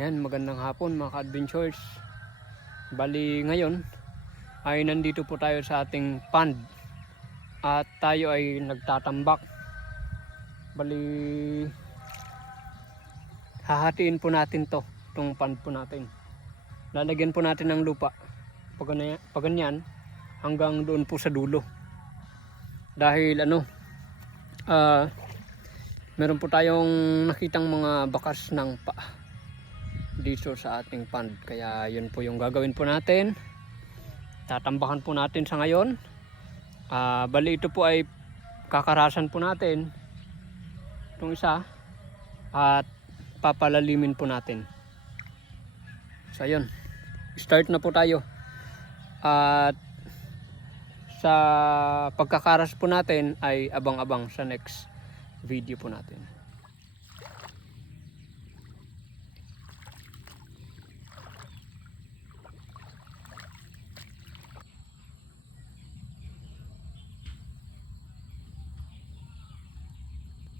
Yan, magandang hapon mga ka-adventures. Bali ngayon ay nandito po tayo sa ating pond at tayo ay nagtatambak. Bali hahatiin po natin itong pond po natin. Lalagyan po natin ng lupa pag ganyan hanggang doon po sa dulo. Dahil meron po tayong nakitang mga bakas ng dito sa ating pond, kaya yun po yung gagawin po natin. Tatambakan po natin sa ngayon. Bali ito po ay kakarasan po natin itong isa at papalalimin po natin. So yun, start na po tayo. At sa pagkakaras po natin ay abang-abang sa next video po natin.